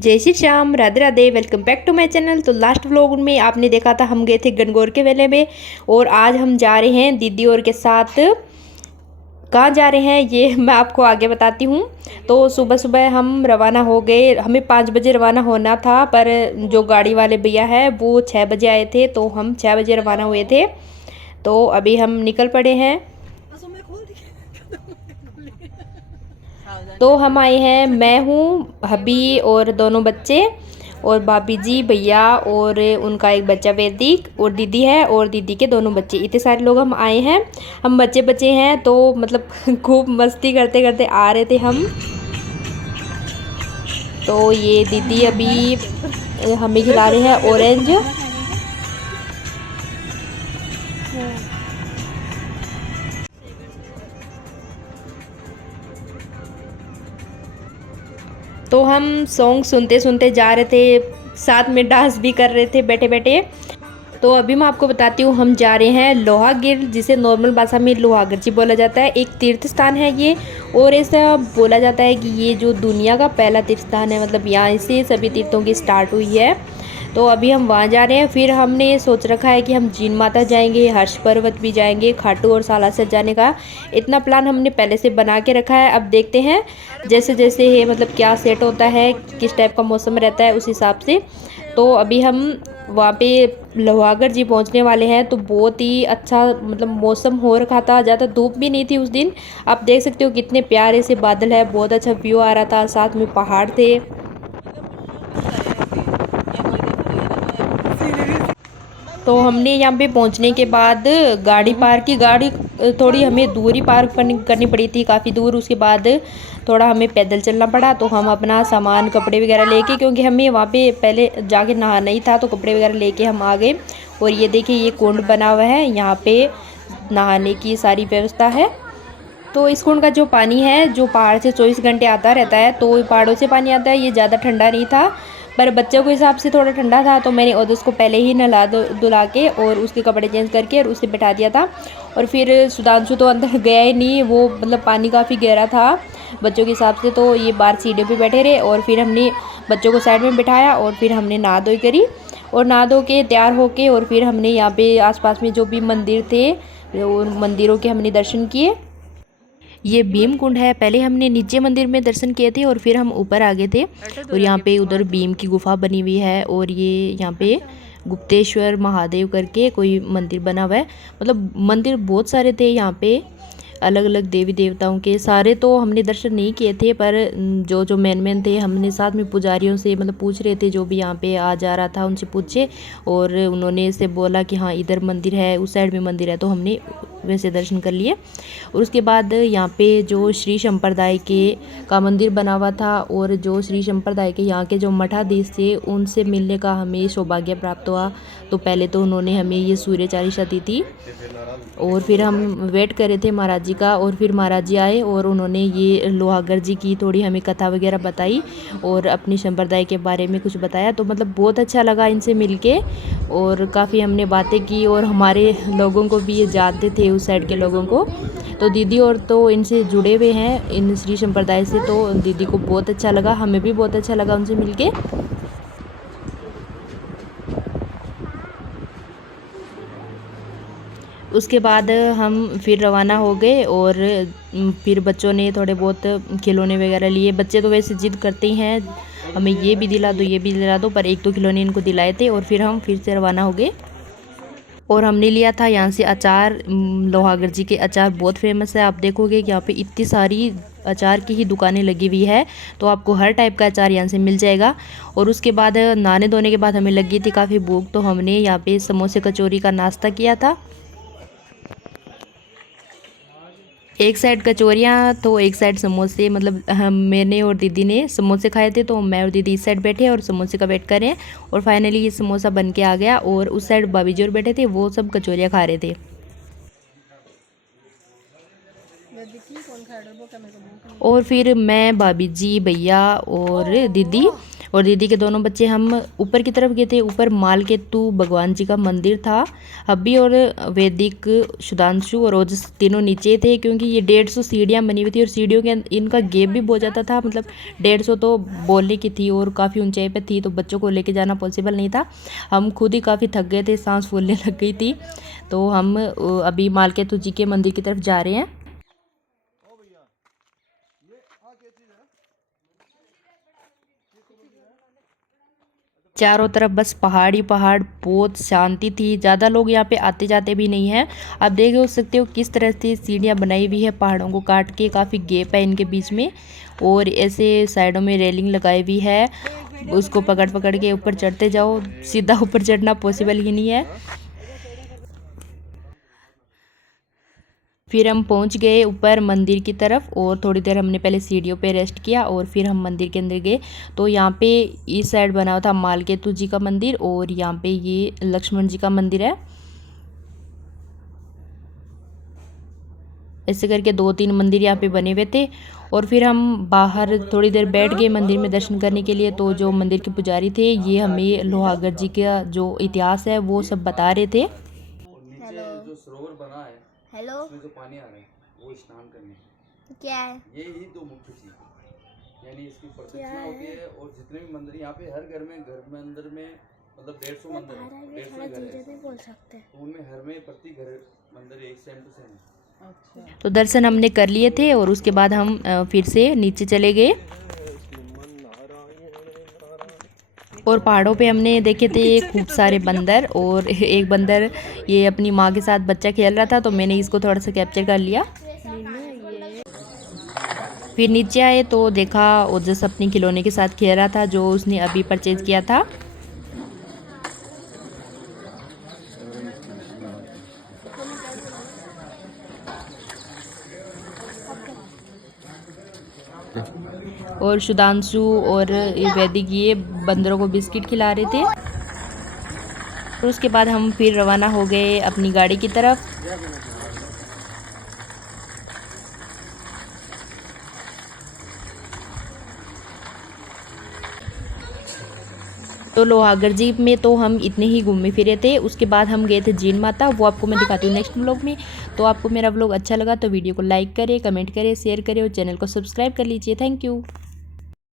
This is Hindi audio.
जय Shri Shyam, Radhe Radhe. Welcome back to my channel. तो लास्ट व्लॉग में आपने देखा था हम गए थे गणगौर के मेले में, और आज हम जा रहे हैं दीदी और के साथ। कहाँ जा रहे हैं ये मैं आपको आगे बताती हूँ। तो सुबह सुबह हम रवाना हो गए। हमें 5 बजे रवाना होना था, पर जो गाड़ी वाले भैया है वो 6 बजे आए थे, तो हम 6 बजे रवाना हुए थे। तो अभी हम निकल पड़े हैं। तो हम आए हैं, मैं हूँ, हबी और दोनों बच्चे, और भाभी जी, भैया और उनका एक बच्चा वैदिक, और दीदी है और दीदी के दोनों बच्चे। इतने सारे लोग हम आए हैं। हम बच्चे बच्चे हैं तो मतलब खूब मस्ती करते करते आ रहे थे हम। तो ये दीदी अभी हमें खिला रहे हैं ऑरेंज। तो हम सॉन्ग सुनते सुनते जा रहे थे, साथ में डांस भी कर रहे थे बैठे बैठे। तो अभी मैं आपको बताती हूँ, हम जा रहे हैं लोहागिर, जिसे नॉर्मल भाषा में लोहागर जी बोला जाता है। एक तीर्थ स्थान है ये, और ऐसा बोला जाता है कि ये जो दुनिया का पहला तीर्थ स्थान है, मतलब यहाँ से सभी तीर्थों की स्टार्ट हुई है। तो अभी हम वहाँ जा रहे हैं। फिर हमने सोच रखा है कि हम जीन माता जाएंगे, हर्ष पर्वत भी जाएंगे, खाटू और सालासर जाने का इतना प्लान हमने पहले से बना के रखा है। अब देखते हैं जैसे जैसे है, मतलब क्या सेट होता है, किस टाइप का मौसम रहता है उस हिसाब से। तो अभी हम वहाँ पे लोहागढ़ जी पहुँचने वाले हैं। तो बहुत ही अच्छा मतलब मौसम हो रखा था, ज़्यादा धूप भी नहीं थी उस दिन। आप देख सकते हो कितने प्यारे से बादल है, बहुत अच्छा व्यू आ रहा था, साथ में पहाड़ थे। तो हमने यहाँ पे पहुँचने के बाद गाड़ी पार्क की, गाड़ी थोड़ी हमें दूर ही पार्क करनी पड़ी थी, काफ़ी दूर। उसके बाद थोड़ा हमें पैदल चलना पड़ा। तो हम अपना सामान, कपड़े वगैरह लेके, क्योंकि हमें वहाँ पे पहले जाके नहाना ही था, तो कपड़े वगैरह लेके हम आ गए। और ये देखिए, ये कुंड बना हुआ है, यहाँ पे नहाने की सारी व्यवस्था है। तो इस कुंड का जो पानी है, जो पहाड़ से 24 घंटे आता रहता है, तो पहाड़ों से पानी आता है, ये ज़्यादा ठंडा नहीं था, पर बच्चों के हिसाब से थोड़ा ठंडा था। तो मैंने और उसको पहले ही नहला धुला के और उसके कपड़े चेंज करके और उसे बैठा दिया था। और फिर सुधांशु तो अंदर गया ही नहीं, वो मतलब पानी काफ़ी गहरा था बच्चों के हिसाब से। तो ये बाहर सीढ़ी पे बैठे रहे, और फिर हमने बच्चों को साइड में बिठाया, और फिर हमने नहा धोई करी, और नहा धो के तैयार होके, और फिर हमने यहाँ पे आसपास में जो भी मंदिर थे, उन मंदिरों के हमने दर्शन किए। ये भीम कुंड है। पहले हमने नीचे मंदिर में दर्शन किए थे, और फिर हम ऊपर आ गए थे। और यहाँ पे उधर भीम की गुफा बनी हुई है, और ये यहाँ पे गुप्तेश्वर महादेव करके कोई मंदिर बना हुआ है। मतलब मंदिर बहुत सारे थे यहाँ पे, अलग अलग देवी देवताओं के। सारे तो हमने दर्शन नहीं किए थे, पर जो जो मेन थे हमने साथ में पुजारियों से मतलब पूछ रहे थे, जो भी यहाँ पे आ जा रहा था उनसे पूछे, और उन्होंने इसे बोला कि हाँ इधर मंदिर है, उस साइड में मंदिर है, तो हमने वैसे दर्शन कर लिए। और उसके बाद यहाँ पे जो श्री संप्रदाय के का मंदिर बना हुआ था, और जो श्री संप्रदाय के यहाँ के जो मठाधीश थे, उनसे मिलने का हमें सौभाग्य प्राप्त हुआ। तो पहले तो उन्होंने हमें ये सूर्य चालीसा दी थी, और फिर हम वेट कर रहे थे महाराज जी का। और फिर महाराज जी आए, और उन्होंने ये लोहागढ़ जी की थोड़ी हमें कथा वगैरह बताई, और अपनी संप्रदाय के बारे में कुछ बताया। तो मतलब बहुत अच्छा लगा इनसे मिलके, और काफ़ी हमने बातें की, और हमारे लोगों को भी ये जानते थे, उस साइड के लोगों को। तो दीदी और तो इनसे जुड़े हुए हैं, इन श्री संप्रदाय से। तो दीदी को बहुत अच्छा लगा, हमें भी बहुत अच्छा लगा उनसे मिलके। उसके बाद हम फिर रवाना हो गए, और फिर बच्चों ने थोड़े बहुत खिलौने वगैरह लिए। बच्चे तो वैसे जिद करते ही हैं, हमें ये भी दिला दो, ये भी दिला दो, पर एक दो खिलौने इनको दिलाए थे। और फिर हम फिर से रवाना हो गए। और हमने लिया था यहाँ से अचार। लोहागढ़ जी के अचार बहुत फेमस है। आप देखोगे कि यहाँ पे इतनी सारी अचार की ही दुकानें लगी हुई है, तो आपको हर टाइप का अचार यहाँ से मिल जाएगा। और उसके बाद नहाने धोने के बाद हमें लगी थी काफ़ी भूख, तो हमने यहाँ पे समोसे कचौरी का नाश्ता किया था। एक साइड कचौरियाँ तो एक साइड समोसे, मतलब हम मैंने और दीदी ने समोसे खाए थे, तो मैं और दीदी इस साइड बैठे और समोसे का वेट कर रहे हैं। और फाइनली ये समोसा बन के आ गया, और उस साइड भाभी जी और बैठे थे, वो सब कचौरियाँ खा रहे थे। और फिर मैं, भाभी जी, भैया और दीदी और दीदी के दोनों बच्चे हम ऊपर की तरफ गए थे। ऊपर मालकेतु भगवान जी का मंदिर था। हब्बी और वैदिक, सुधांशु और ओजस तीनों नीचे थे, क्योंकि ये 150 सीढ़ियाँ बनी हुई थी और सीढ़ियों के इनका गैप भी बहुत ज़्यादा था। मतलब 150 तो बोलने की थी और काफ़ी ऊंचाई पे थी, तो बच्चों को लेके जाना पॉसिबल नहीं था। हम खुद ही काफ़ी थक गए थे, सांस फूलने लग गई थी। तो हम अभी मालकेतु जी के मंदिर की तरफ जा रहे हैं। चारों तरफ बस पहाड़ ही पहाड़, बहुत शांति थी। ज़्यादा लोग यहाँ पे आते जाते भी नहीं हैं। आप देख हो सकते हो किस तरह से सीढ़ियाँ बनाई हुई है पहाड़ों को काट के, काफ़ी गैप है इनके बीच में। और ऐसे साइडों में रेलिंग लगाई हुई है, उसको पकड़ पकड़ के ऊपर चढ़ते जाओ। सीधा ऊपर चढ़ना पॉसिबल ही नहीं है। फिर हम पहुंच गए ऊपर मंदिर की तरफ और थोड़ी देर हमने पहले सीढ़ियों पे रेस्ट किया और फिर हम मंदिर के अंदर गए। तो यहाँ पे इस साइड बना हुआ था मालकेतु जी का मंदिर और यहाँ पे ये लक्ष्मण जी का मंदिर है। ऐसे करके 2-3 मंदिर यहाँ पे बने हुए थे। और फिर हम बाहर थोड़ी देर बैठ गए मंदिर में दर्शन करने के लिए। तो जो मंदिर के पुजारी थे ये हमें लोहागढ़ जी का जो इतिहास है वो सब बता रहे थे। और नीचे जो सरोवर बना है, हेलो, उसमें जो पानी आ रहा है वो स्नान करने, क्या है? ये ही दो मुख्य चीज है। यानी इसकी क्या प्रदक्षिणा है? होती है और जितने भी मंदिर यहाँ पे हर घर में अंदर में मतलब 150 मंदिर है, 150 थोड़ा घर धीरे है, भी बोल सकते हैं। तो उनमें हर में प्रति घर मंदिर एक सेम टू सेम है। तो दर्शन हमने कर लिए थे और उसके बाद हम फिर से नीचे चले गए। और पहाड़ों पे हमने देखे थे खूब सारे बंदर और एक बंदर ये अपनी माँ के साथ बच्चा खेल रहा था, तो मैंने इसको थोड़ा सा कैप्चर कर लिया। फिर नीचे आए तो देखा ओजस अपनी खिलौने के साथ खेल रहा था जो उसने अभी परचेज किया था। और सुधांशु और वैदिक ये बंदरों को बिस्किट खिला रहे थे। और उसके बाद हम फिर रवाना हो गए अपनी गाड़ी की तरफ। तो लोहागढ़ जी में तो हम इतने ही घूमे फिरे थे। उसके बाद हम गए थे जीन माता, वो आपको मैं दिखाती हूँ नेक्स्ट व्लॉग में। तो आपको मेरा व्लॉग अच्छा लगा तो वीडियो को लाइक करें, कमेंट करें, शेयर करें और चैनल को सब्सक्राइब कर लीजिए। Thank you.